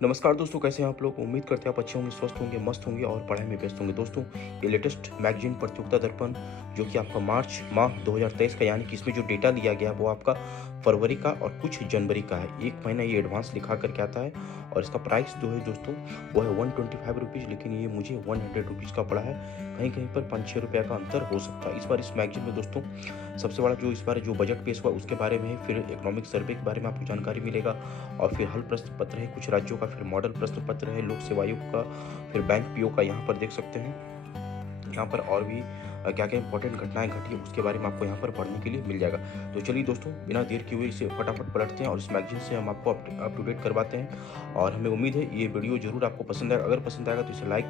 नमस्कार दोस्तों, कैसे हैं आप लोग। उम्मीद करते हैं आप अच्छे होंगे, स्वस्थ होंगे, मस्त होंगे और पढ़ाई में व्यस्त होंगे। दोस्तों, ये लेटेस्ट मैगजीन प्रतियोगिता दर्पण जो कि आपका मार्च माह 2023 का, यानी कि इसमें जो डेटा लिया गया है वो आपका फरवरी का और कुछ जनवरी का है। एक महीना ये एडवांस लिखा करके आता है और इसका प्राइस जो है दोस्तों वो है 125 रुपीज़, लेकिन ये मुझे 100 रुपीज़ का पड़ा है। कहीं कहीं पर 5-6 रुपये का अंतर हो सकता है। इस बार इस मैगजीन में दोस्तों सबसे बड़ा जो इस बार जो बजट पेश हुआ उसके बारे में है, फिर इकोनॉमिक सर्वे के बारे में आपको जानकारी मिलेगा और फिर हल प्रश्न पत्र है कुछ राज्यों का, फिर मॉडल प्रश्न पत्र है लोक सेवा आयोग का, फिर बैंक पीओ का। यहाँ पर देख सकते हैं यहाँ पर और भी क्या क्या इंपॉर्टेंट घटनाएं घटी है उसके बारे में आपको यहाँ पर पढ़ने के लिए मिल जाएगा। तो चलिए दोस्तों, बिना देर किए हुए इसे फटाफट पलटते हैं और इस मैगजीन से हम आपको अप टू डेट करवाते हैं। और हमें उम्मीद है ये वीडियो जरूर आपको पसंद आएगा। अगर पसंद आएगा तो इसे लाइक,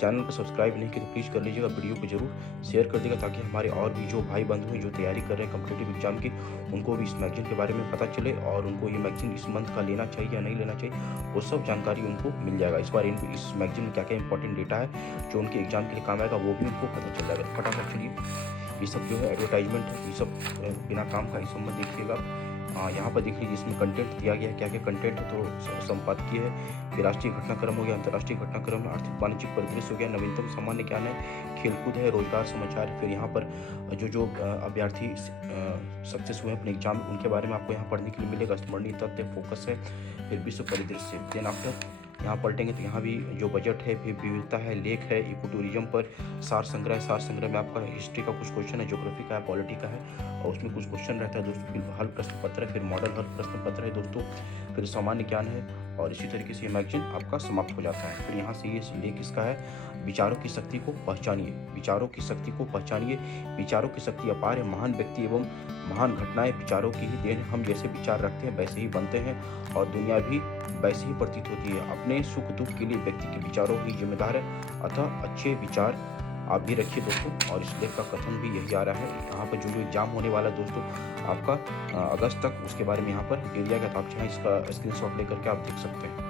चैनल को सब्सक्राइब नहीं किया तो प्लीज़ कर लीजिएगा। वीडियो को जरूर शेयर कर देगा ताकि हमारे और भी जो भाई बंधु हैं जो तैयारी कर रहे हैं कम्पिटेटिव एग्जाम की, उनको भी इस मैगजीन के बारे में पता चले और उनको ये मैगजीन इस मंथ का लेना चाहिए या नहीं लेना चाहिए वो सब जानकारी उनको मिल जाएगा। इस बार इस मैगजीन में क्या क्या इंपॉर्टेंट डेटा है जो उनके एग्जाम के लिए काम आएगा वो भी उनको पता चल जाएगा। फटाफट चलिए, ये सब जो है एडवर्टाइजमेंट है, ये सब बिना काम का, इस मत देखिएगा। यहाँ पर देख लीजिए इसमें कंटेंट दिया गया है, क्या क्या कंटेंट है। तो संपादकीय है, फिर राष्ट्रीय घटनाक्रम हो गया, अंतर्राष्ट्रीय घटनाक्रम, आर्थिक वाणिज्यिक परिदृश्य हो गया, नवीनतम सामान्य ज्ञान है, खेलकूद है, रोजगार समाचार। फिर यहाँ पर जो अभ्यर्थी सक्सेस हुए अपने एग्जाम उनके बारे में आपको यहाँ पढ़ने के लिए मिलेगा। स्मरणीय तथ्य, फोकस है, फिर विश्व परिदृश्य। देन आफ्टर यहाँ पलटेंगे तो यहाँ भी जो बजट है, फिर विविधता है, लेख है, इको टूरिज्म पर सार संग्रह है। सार संग्रह में आपका हिस्ट्री का कुछ क्वेश्चन है, ज्योग्राफी का है, पॉलिटी का है और उसमें कुछ क्वेश्चन रहता है दोस्तों। फिर हल प्रश्न पत्र है, फिर मॉडल हल प्रश्न पत्र है दोस्तों, फिर सामान्य ज्ञान है और इसी तरीके से ये मैगजीन आपका समाप्त हो जाता है। फिर यहाँ से ये लेख इसका है, विचारों की शक्ति को पहचानिए। विचारों की शक्ति को पहचानिए। विचारों की शक्ति अपार है। महान व्यक्ति एवं महान घटनाएं विचारों की ही देन। हम जैसे विचार रखते हैं वैसे ही बनते हैं और दुनिया भी वैसे ही प्रतीत होती है। अपने सुख दुख के लिए व्यक्ति के विचारों ही जिम्मेदार है, अतः अच्छे विचार आप भी रखिए दोस्तों। और इस लेख का कथन भी यही आ रहा है। यहाँ पर जो एग्जाम होने वाला है दोस्तों आपका अगस्त तक, उसके बारे में यहाँ पर दे दिया गया था। आप चाहें इसका स्क्रीनशॉट लेकर के आप देख सकते हैं।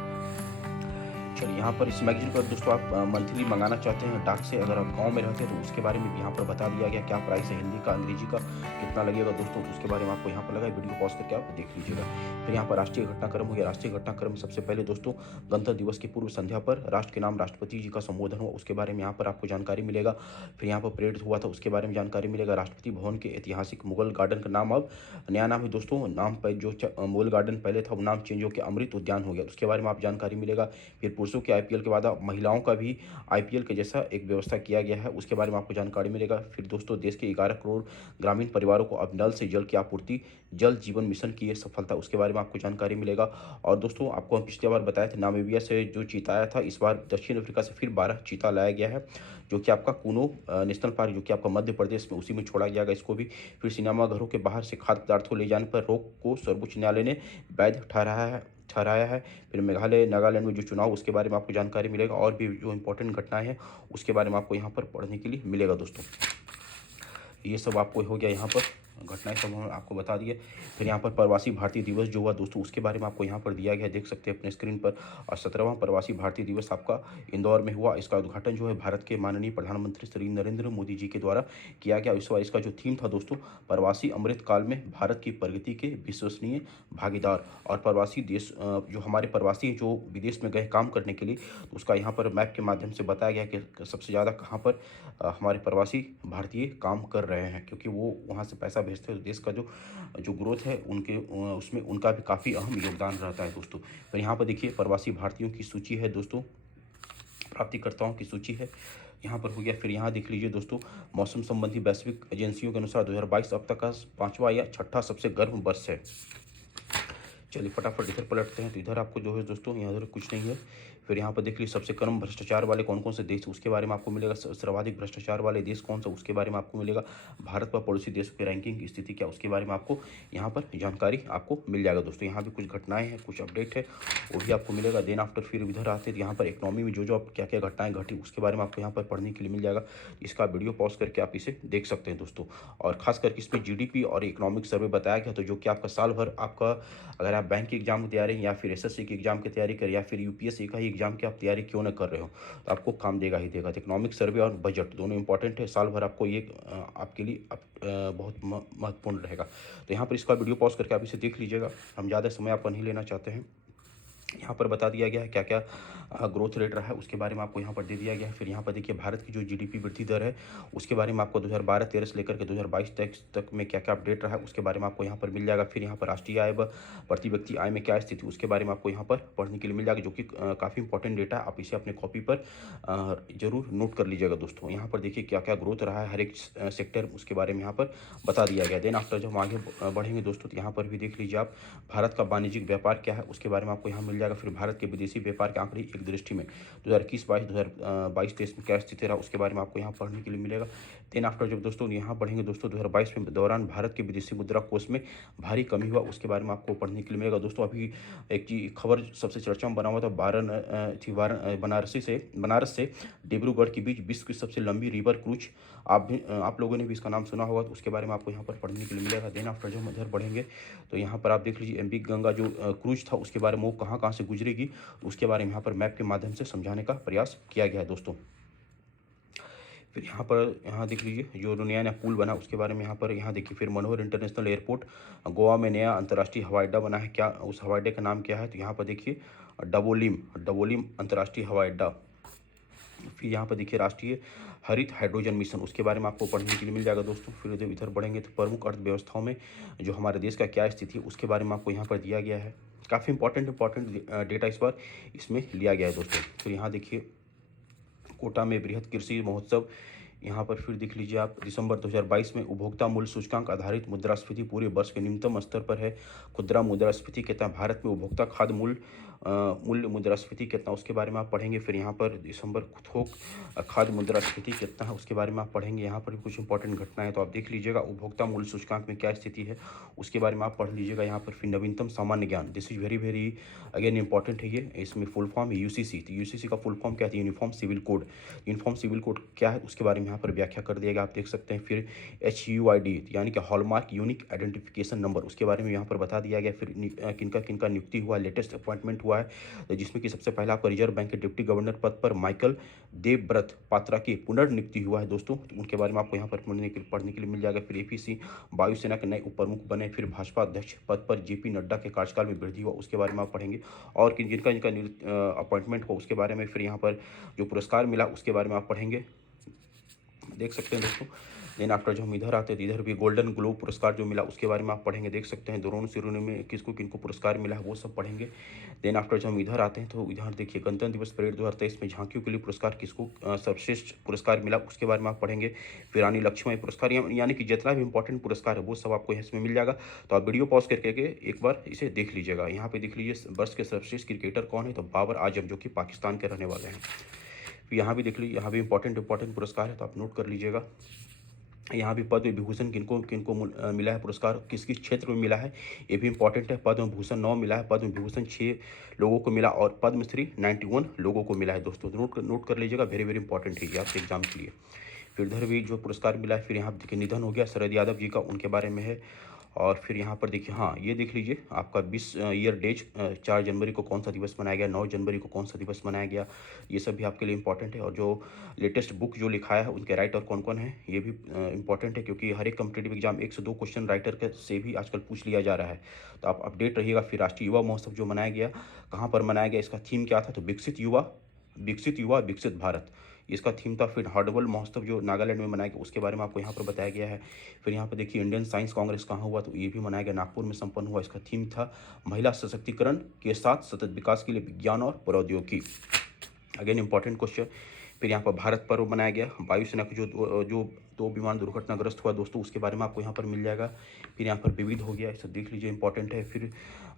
चलिए, यहाँ पर इस मैगजीन पर दोस्तों आप मंथली मंगाना चाहते हैं डाक से, अगर आप गांव में रहते हैं तो उसके बारे में भी यहाँ पर बता दिया गया क्या प्राइस है, हिंदी का, अंग्रेजी का कितना लगेगा दोस्तों, तो उसके बारे में आपको यहाँ पर लगा। वीडियो पॉज करके आप देख लीजिएगा। फिर यहाँ पर राष्ट्रीय घटनाक्रम हो गया। राष्ट्रीय घटनाक्रम सबसे पहले दोस्तों गणतंत्र दिवस की पूर्व संध्या पर राष्ट्र के नाम राष्ट्रपति जी का संबोधन हुआ, उसके बारे में यहाँ पर आपको जानकारी मिलेगा। फिर यहाँ पर परेड हुआ था उसके बारे में जानकारी मिलेगा। राष्ट्रपति भवन के ऐतिहासिक मुगल गार्डन का नाम अब नया नाम है दोस्तों। नाम पर जो मुगल गार्डन पहले था वो नाम चेंज होकर अमृत उद्यान हो गया, उसके बारे में आप जानकारी मिलेगा। फिर पुरुषों के आईपीएल के बाद महिलाओं का भी आईपीएल के जैसा एक व्यवस्था किया गया है, उसके बारे में आपको जानकारी मिलेगा। फिर दोस्तों देश के 11 करोड़ ग्रामीण परिवारों को अब नल से जल की आपूर्ति, जल जीवन मिशन की ये सफलता, उसके बारे में आपको जानकारी मिलेगा। और दोस्तों आपको हम पिछली बार बताया था नामीबिया से जो चीता आया था, इस बार दक्षिण अफ्रीका से फिर 12 चीता लाया गया है जो कि आपका कूनो नेशनल पार्क जो कि आपका मध्य प्रदेश में उसी में छोड़ा गया है इसको भी। फिर सिनेमाघरों के बाहर से खाद्य पदार्थों ले जाने पर रोक को सर्वोच्च न्यायालय ने वैध ठहराया है। फिर मेघालय नागालैंड में जो चुनाव उसके बारे में आपको जानकारी मिलेगा और भी जो इंपॉर्टेंट घटनाएं हैं उसके बारे में आपको यहाँ पर पढ़ने के लिए मिलेगा दोस्तों। ये सब आपको हो गया यहाँ पर घटनाएं सब हम आपको बता दिए। फिर यहाँ पर प्रवासी भारतीय दिवस जो हुआ दोस्तों उसके बारे में आपको यहाँ पर दिया गया है, देख सकते हैं अपने स्क्रीन पर। और 17वां प्रवासी भारतीय दिवस आपका इंदौर में हुआ। इसका उद्घाटन जो है भारत के माननीय प्रधानमंत्री श्री नरेंद्र मोदी जी के द्वारा किया गया। इस बार इसका जो थीम था दोस्तों, प्रवासी अमृत काल में भारत की प्रगति के विश्वसनीय भागीदार। और प्रवासी देश जो हमारे प्रवासी जो विदेश में गए काम करने के लिए, तो उसका यहाँ पर मैप के माध्यम से बताया गया कि सबसे ज़्यादा कहाँ पर हमारे प्रवासी भारतीय काम कर रहे हैं, क्योंकि वो वहाँ से पैसा भेजते हैं। देश का जो ग्रोथ है उनके उसमें उनका भी काफ़ी अहम योगदान रहता है दोस्तों। तो यहाँ पर देखिए प्रवासी भारतीयों की सूची है दोस्तों, प्राप्तिकर्ताओं की सूची है यहाँ पर हो गया। फिर यहाँ देख लीजिए दोस्तों, मौसम संबंधी वैश्विक एजेंसियों के अनुसार 2022 अब तक का 5वां या 6ठा सबसे गर्म वर्ष है। चलिए फटाफट इधर पलटते हैं तो इधर आपको जो है दोस्तों यहाँ इधर कुछ नहीं है। फिर यहाँ पर देख लीजिए सबसे कम भ्रष्टाचार वाले कौन कौन से देश उसके बारे में आपको मिलेगा। सर्वाधिक भ्रष्टाचार वाले देश कौन सा उसके बारे में आपको मिलेगा। भारत पर पड़ोसी देशों की रैंकिंग की स्थिति क्या उसके बारे में आपको यहाँ पर जानकारी आपको मिल जाएगा दोस्तों। यहाँ भी कुछ घटनाएं हैं, कुछ अपडेट है वो भी आपको मिलेगा। देन आफ्टर फिर इधर आते हैं तो यहाँ पर इकोनॉमी में जो क्या क्या घटनाएं घटी उसके बारे में आपको यहाँ पर पढ़ने के लिए मिल जाएगा। इसका वीडियो पॉज करके आप इसे देख सकते हैं दोस्तों। और खास करके इसमें जीडीपी और इकोनॉमिक सर्वे बताया गया, तो जो कि आपका साल भर आपका अगर आप बैंक की एग्जाम की तैयारी या फिर एसएससी की एग्जाम की तैयारी करें या फिर यूपीएससी का ही एग्जाम की आप तैयारी क्यों न कर रहे हो तो आपको काम देगा ही देगा। तो इकोनॉमिक सर्वे और बजट दोनों इंपॉर्टेंट है, साल भर आपको ये आपके लिए बहुत महत्वपूर्ण रहेगा। तो यहाँ पर इसका वीडियो पॉज करके आप इसे देख लीजिएगा, हम ज़्यादा समय आपका नहीं लेना चाहते हैं। यहाँ पर बता दिया गया है क्या क्या ग्रोथ रेट रहा है, उसके बारे में आपको यहाँ पर दे दिया गया है। फिर यहाँ पर देखिए भारत की जो जीडीपी वृद्धि दर है उसके बारे में आपको 2012-13 से लेकर के 2022 तक में क्या क्या अपडेट रहा है उसके बारे में आपको यहाँ पर मिल जाएगा। फिर यहाँ पर राष्ट्रीय आय व प्रति व्यक्ति आय में क्या स्थिति उसके बारे में आपको यहाँ पर पढ़ने के लिए मिल जाएगा, जो कि काफ़ी इंपॉर्टेंट डेटा है। आप इसे अपने कॉपी पर जरूर नोट कर लीजिएगा दोस्तों। यहाँ पर देखिए क्या क्या ग्रोथ रहा है हर एक सेक्टर, उसके बारे में यहाँ पर बता दिया गया। देन आफ्टर जब हम आगे बढ़ेंगे दोस्तों तो यहाँ पर भी देख लीजिए आप भारत का वाणिज्यिक व्यापार क्या है उसके बारे में आपको यहाँ मिल जाएगा। फिर भारत के विदेशी व्यापार के आंकड़े एक दृष्टि में 2021-22 में क्या स्थिति रहा उसके बारे में आपको यहाँ पढ़ने के लिए मिलेगा। देन आफ्टर जब दोस्तों यहाँ पढ़ेंगे दोस्तों 2022 में दौरान भारत के विदेशी मुद्रा कोष में भारी कमी हुआ उसके बारे में आपको पढ़ने के लिए मिलेगा। दोस्तों अभी एक चीज खबर सबसे चर्चा में बना हुआ था बनारस से डिब्रूगढ़ के बीच विश्व की सबसे लंबी रिवर क्रूज। आप लोगों ने भी इसका नाम सुना होगा, तो उसके बारे में आपको यहाँ पर पढ़ने के लिए मिलेगा। देन आफ्टर जब हम इधर बढ़ेंगे तो यहाँ पर आप देख लीजिए एमवी गंगा जो क्रूज था उसके बारे में वो कहाँ कहाँ से गुजरेगी उसके बारे में यहाँ पर मैप के माध्यम से समझाने का प्रयास किया गया है दोस्तों। फिर यहाँ देख लीजिए जो नया पुल बना उसके बारे में यहाँ देखिए। फिर मनोहर इंटरनेशनल एयरपोर्ट गोवा में नया अंतर्राष्ट्रीय हवाई अड्डा बना है, क्या उस हवाई अड्डे का नाम क्या है, तो यहाँ पर देखिए डबोलिम अंतर्राष्ट्रीय हवाई अड्डा। फिर यहाँ पर देखिए राष्ट्रीय हरित हाइड्रोजन मिशन उसके बारे में आपको पढ़ने के लिए मिल जाएगा दोस्तों। फिर जब इधर बढ़ेंगे तो प्रमुख अर्थव्यवस्थाओं में जो हमारे देश का क्या स्थिति है उसके बारे में आपको यहाँ पर दिया गया है। काफ़ी इंपॉर्टेंट डेटा इस बार इसमें लिया गया है दोस्तों। फिर यहाँ देखिए कोटा में बृहद कृषि महोत्सव, यहाँ पर फिर देख लीजिए आप दिसंबर 2022 में उपभोक्ता मूल्य सूचकांक आधारित मुद्रास्फीति पूरे वर्ष के न्यूनतम स्तर पर है। खुदरा मुद्रास्फीति कितना भारत में उपभोक्ता खाद्य मूल्य मुद्रास्फीति कितना उसके बारे में आप पढ़ेंगे। फिर यहाँ पर दिसंबर थोक खाद्य मुद्रास्फीति कितना है उसके बारे में आप पढ़ेंगे। यहाँ पर भी कुछ इंपॉर्टेंट घटना है तो आप देख लीजिएगा। उपभोक्ता मूल्य सूचकांक में क्या स्थिति है उसके बारे में आप पढ़ लीजिएगा। यहाँ पर फिर नवीनतम सामान्य ज्ञान, this is very again important है ये। इसमें फुल फॉर्म है यूसीसी, तो यूसीसी का फुल फॉर्म क्या है, uniform civil code. Uniform civil code क्या है उसके बारे में यहाँ पर व्याख्या कर दिया गया, आप देख सकते हैं। फिर HUID यानी कि हॉलमार्क यूनिक आइडेंटिफिकेशन नंबर उसके बारे में यहाँ पर बता दिया गया। फिर किनका किनका नियुक्ति हुआ, लेटेस्ट अपॉइंटमेंट हुआ है, जिसमें कि सबसे पहला आपका रिजर्व बैंक के डिप्टी गवर्नर पद पर माइकल देवव्रत पात्रा की पुनर्नियुक्ति हुआ है दोस्तों, तो उनके बारे में आपको यहाँ पर पढ़ने के लिए मिल जाएगा। फिर APC वायुसेना के नए उप प्रमुख बने। फिर भाजपा अध्यक्ष पद पर JP नड्डा के कार्यकाल में वृद्धि हुआ उसके बारे में आप पढ़ेंगे। और जिनका अपॉइंटमेंट हो उसके बारे में, फिर यहाँ पर जो पुरस्कार मिला उसके बारे में आप पढ़ेंगे, देख सकते हैं दोस्तों। देन आफ्टर जो हम इधर आते हैं तो इधर भी गोल्डन ग्लोब पुरस्कार जो मिला उसके बारे में आप पढ़ेंगे, देख सकते हैं। दोनों सिरों में किसको किनको पुरस्कार मिला है वो सब पढ़ेंगे। देन आफ्टर जब हम इधर आते हैं तो इधर देखिए गणतंत्र दिवस परेड 2023 में झांकियों के लिए पुरस्कार किसको सर्वश्रेष्ठ पुरस्कार मिला उसके बारे में आप पढ़ेंगे। फिर रानी लक्ष्मीबाई पुरस्कार, यानी कि जितना भी इंपॉर्टेंट पुरस्कार है वो सब आपको इसमें मिल जाएगा। तो आप वीडियो पॉज करके एक बार इसे देख लीजिएगा। यहाँ पे देख लीजिए वर्ष के सर्वश्रेष्ठ क्रिकेटर कौन है, तो बाबर आजम जो कि पाकिस्तान के रहने वाले हैं। फिर यहाँ भी देख लीजिए, यहाँ भी इंपॉर्टेंट पुरस्कार है तो आप नोट कर लीजिएगा। यहाँ भी पद्म विभूषण किनको मिला है पुरस्कार, किस किस क्षेत्र में मिला है ये भी इंपॉर्टेंट है। पद्म भूषण 9 मिला है, पद्म विभूषण 6 लोगों को मिला और पद्मश्री 91 लोगों को मिला है दोस्तों। नोट कर लीजिएगा, वेरी इंपॉर्टेंट है ये आपके एग्जाम के लिए। फिर इधर भी जो पुरस्कार मिला है, फिर यहाँ देखिए निधन हो गया शरद यादव जी का, उनके बारे में है। और फिर यहाँ पर देखिए हाँ ये देख लीजिए आपका 20 ईयर डेज 4 जनवरी को कौन सा दिवस मनाया गया, 9 जनवरी को कौन सा दिवस मनाया गया, ये सब भी आपके लिए इंपॉर्टेंट है। और जो लेटेस्ट बुक जो लिखाया है उनके राइटर कौन कौन है ये भी इंपॉर्टेंट है, क्योंकि हर एक कम्पिटेटिव एग्जाम 1 से 2 क्वेश्चन राइटर के से भी आजकल पूछ लिया जा रहा है, तो आप अपडेट रहिएगा। फिर राष्ट्रीय युवा महोत्सव जो मनाया गया कहाँ पर मनाया गया, इसका थीम क्या था, तो विकसित युवा विकसित भारत इसका थीम था। फिर हार्डवल महोत्सव जो नागालैंड में मनाया गया उसके बारे में आपको यहाँ पर बताया गया है। फिर यहाँ पर देखिए इंडियन साइंस कांग्रेस कहाँ हुआ, तो ये भी मनाया गया, नागपुर में संपन्न हुआ। इसका थीम था महिला सशक्तिकरण के साथ सतत विकास के लिए विज्ञान और प्रौद्योगिकी, अगेन इंपॉर्टेंट क्वेश्चन। फिर यहाँ पर भारत पर्व मनाया गया, वायुसेना की जो 2 विमान दुर्घटनाग्रस्त हुआ दोस्तों उसके बारे में आपको यहाँ पर मिल जाएगा। फिर यहाँ पर विविध हो गया, इसे देख लीजिए इंपॉर्टेंट है। फिर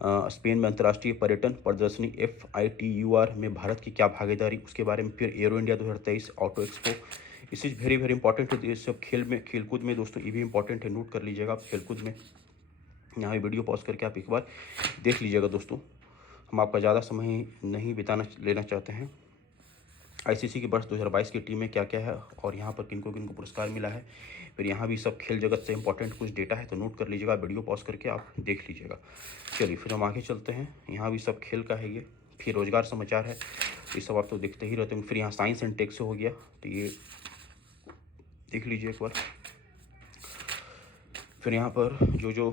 स्पेन में अंतर्राष्ट्रीय पर्यटन प्रदर्शनी FITUR में भारत की क्या भागीदारी उसके बारे में। फिर एरो इंडिया 2023 ऑटो एक्सपो, इस इज़ वेरी इंपॉर्टेंट है। ये सब खेलकूद में दोस्तों ये भी इंपॉर्टेंट है, नोट कर लीजिएगा आप खेलकूद में। यहाँ वीडियो पॉज करके आप एक बार देख लीजिएगा दोस्तों, हम आपका ज़्यादा समय नहीं लेना चाहते हैं। ICC के वर्ष 2022 की टीम में क्या क्या है और यहाँ पर किनको किनको पुरस्कार मिला है। फिर यहाँ भी सब खेल जगत से इंपॉर्टेंट कुछ डेटा है तो नोट कर लीजिएगा, वीडियो पॉज करके आप देख लीजिएगा। चलिए फिर हम आगे चलते हैं, यहाँ भी सब खेल का है ये। फिर रोजगार समाचार है, ये सब आप तो देखते ही रहते हैं। फिर यहाँ साइंस एंड टेक से हो गया, तो ये देख लीजिए एक बार। फिर यहाँ पर जो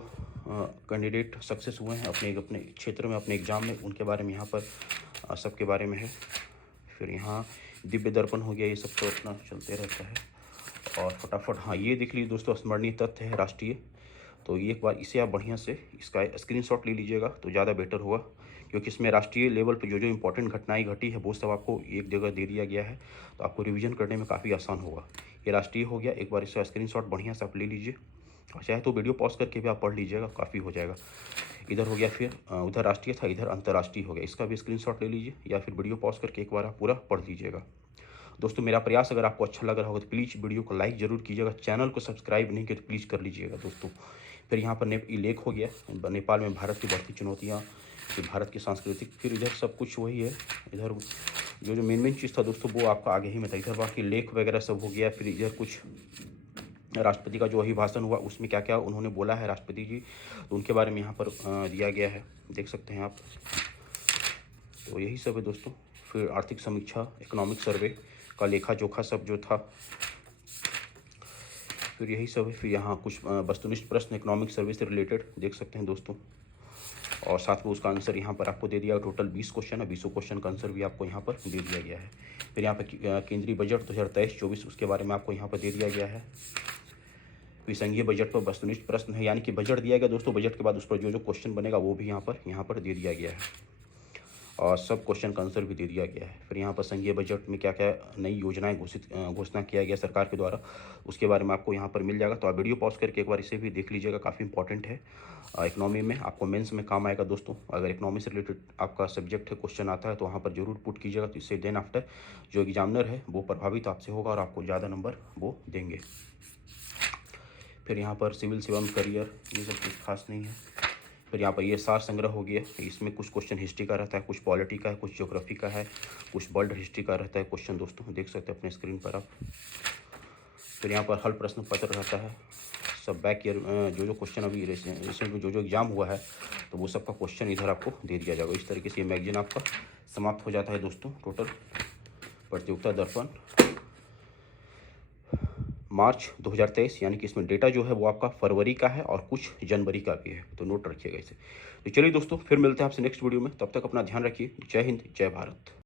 कैंडिडेट सक्सेस हुए हैं अपने अपने क्षेत्र में, अपने एग्ज़ाम में, उनके बारे में यहाँ पर सबके बारे में है। फिर यहाँ दिव्य दर्पण हो गया, ये सब तो अपना चलते रहता है। और फटाफट हाँ ये देख लीजिए दोस्तों, स्मरणीय तथ्य है राष्ट्रीय, तो ये एक बार इसे आप बढ़िया से इसका स्क्रीनशॉट ले लीजिएगा तो ज़्यादा बेटर होगा, क्योंकि इसमें राष्ट्रीय लेवल पे जो जो इंपॉर्टेंट घटनाएं घटी है वो सब आपको एक जगह दे दिया गया है, तो आपको रिवीजन करने में काफ़ी आसान होगा। ये राष्ट्रीय हो गया, एक बार इसका स्क्रीनशॉट बढ़िया से आप ले लीजिए, और चाहे तो वीडियो पॉज करके भी आप पढ़ लीजिएगा, काफ़ी हो जाएगा। इधर हो गया, फिर उधर राष्ट्रीय था, इधर अंतर्राष्ट्रीय हो गया, इसका भी स्क्रीनशॉट ले लीजिए या फिर वीडियो पॉज करके एक बार आप पूरा पढ़ लीजिएगा। दोस्तों मेरा प्रयास अगर आपको अच्छा लग रहा होगा तो प्लीज़ वीडियो को लाइक ज़रूर कीजिएगा, चैनल को सब्सक्राइब नहीं किया तो प्लीज़ कर लीजिएगा दोस्तों। फिर यहाँ पर लेख हो गया, नेपाल में भारत की बढ़ती चुनौतियाँ, फिर भारत की सांस्कृतिक, फिर इधर सब कुछ वही है। इधर जो मेन चीज़ था दोस्तों वो आपका आगे ही में था, इधर बाकी लेख वगैरह सब हो गया। फिर इधर कुछ राष्ट्रपति का जो अभिभाषण हुआ उसमें क्या क्या उन्होंने बोला है राष्ट्रपति जी, तो उनके बारे में यहाँ पर दिया गया है, देख सकते हैं आप। तो यही सब है दोस्तों। फिर आर्थिक समीक्षा, इकोनॉमिक सर्वे का लेखा जोखा सब जो था, फिर यही सब है। फिर यहाँ कुछ वस्तुनिष्ठ प्रश्न इकोनॉमिक सर्वे से रिलेटेड देख सकते हैं दोस्तों, और साथ में उसका आंसर यहाँ पर आपको दे दिया। टोटल 20 क्वेश्चन है, 20 क्वेश्चन का आंसर भी आपको यहाँ पर दे दिया गया है। फिर यहाँ पर केंद्रीय बजट 2023-24 उसके बारे में आपको यहाँ पर दे दिया गया है। फिर संघीय बजट पर वस्तुनिष्ठ प्रश्न है, यानी कि बजट दिया गया दोस्तों, बजट के बाद उस पर जो जो क्वेश्चन बनेगा वो भी यहाँ पर दे दिया गया है, और सब क्वेश्चन का आंसर भी दे दिया गया है। फिर यहाँ पर संघीय बजट में क्या क्या नई योजनाएं घोषणा किया गया सरकार के द्वारा, उसके बारे में आपको यहाँ पर मिल जाएगा। तो आप वीडियो पॉज करके एक बार इसे भी देख लीजिएगा, काफ़ी इंपॉर्टेंट है। इकोनॉमी में आपको मेंस में काम आएगा दोस्तों, अगर इकोनॉमी से रिलेटेड आपका सब्जेक्ट है, क्वेश्चन आता है तो वहाँ पर जरूर पुट कीजिएगा, तो इससे देन आफ्टर जो एग्जामिनर है वो प्रभावित आपसे होगा और आपको ज़्यादा नंबर वो देंगे। फिर यहाँ पर सिविल सेवा में करियर, ये सब कुछ खास नहीं है। फिर यहाँ पर ये सार संग्रह हो गया, इसमें कुछ क्वेश्चन हिस्ट्री का रहता है, कुछ पॉलिटी का है, कुछ ज्योग्राफी का है, कुछ वर्ल्ड हिस्ट्री का रहता है क्वेश्चन दोस्तों, देख सकते हैं अपने स्क्रीन पर आप। फिर यहाँ पर हल प्रश्न पत्र रहता है, सब बैक ईयर जो जो क्वेश्चन अभी रिसेंट में जो जो एग्जाम हुआ है तो वो सब का क्वेश्चन इधर आपको दे दिया जाएगा। इस तरीके से ये मैगजीन आपका समाप्त हो जाता है दोस्तों। टोटल प्रतियोगिता दर्पण मार्च 2023, यानी कि इसमें डेटा जो है वो आपका फरवरी का है और कुछ जनवरी का भी है, तो नोट रखिएगा इसे। तो चलिए दोस्तों, फिर मिलते हैं आपसे नेक्स्ट वीडियो में, तब तक अपना ध्यान रखिए। जय हिंद, जय भारत।